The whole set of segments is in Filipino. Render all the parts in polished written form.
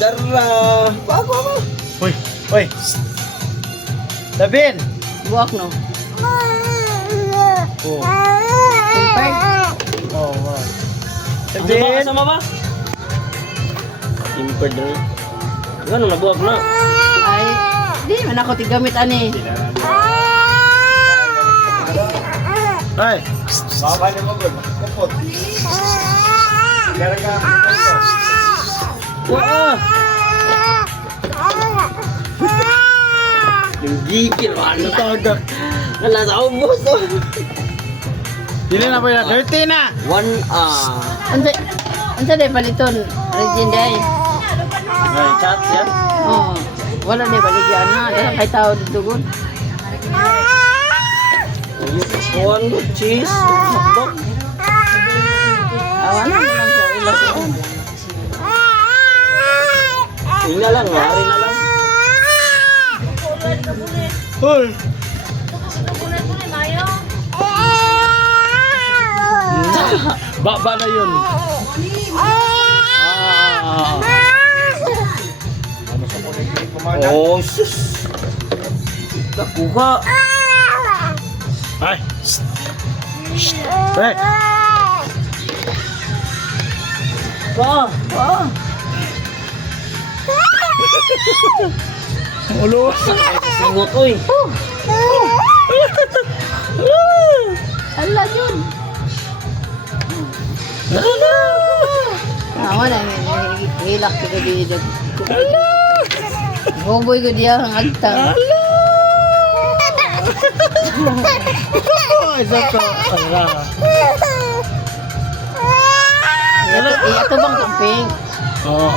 Dara. Bago. Uy, uy. Dabin. Buwak no. Oh. Simpay. Oh, wow. Dabin. Dabin. Sama ba? Imperd na. Ano nabuwag na? Ay, di man ako tigamit ani. Ay. Baba niyo mo gud. Kupot. Gara ka. Wah. Yung gigil, ano tagak. Wala sa ubos. Dili na po yan. Dirty na. Unsa day paliton? Regine day. Ay, chat yan. Oh, wala day baligyan na. Dala kay tao dito gud. One good cheese. Hotdog. Awan na lang sa ilang. Tingnan lang, mari na lang. Uy. Baba na yun. Oh, sus. Nakuha. Ay. Hey. Pa. Ulo. Singot, oy. Ala yun. Awan na hilak kita di. Boboy ko dia ang agtang. Isa ka. Ala. Ito bang kumping? Oo.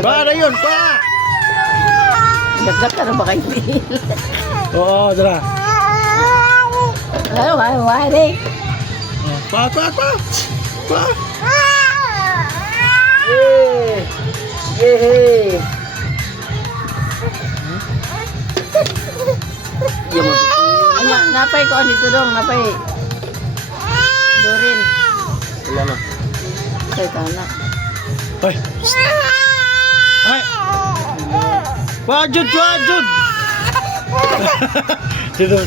Ba na yun, pa! Dagdag ka na ba kayo? Oo, dala. Ay, wari. Pa! Yehey. Ano, napay ko dito dong, napay. Dorin. Wala na. Ay, kana. Ay! Ay! Wajud! Dito.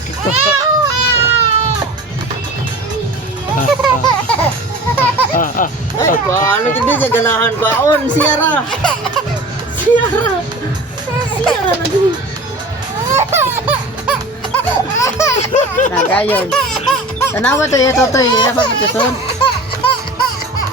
Ay, paano hindi sa ganahan baon? Siyara na din. Nagayon. Tanawa to ya totoy, ya pagkatuson.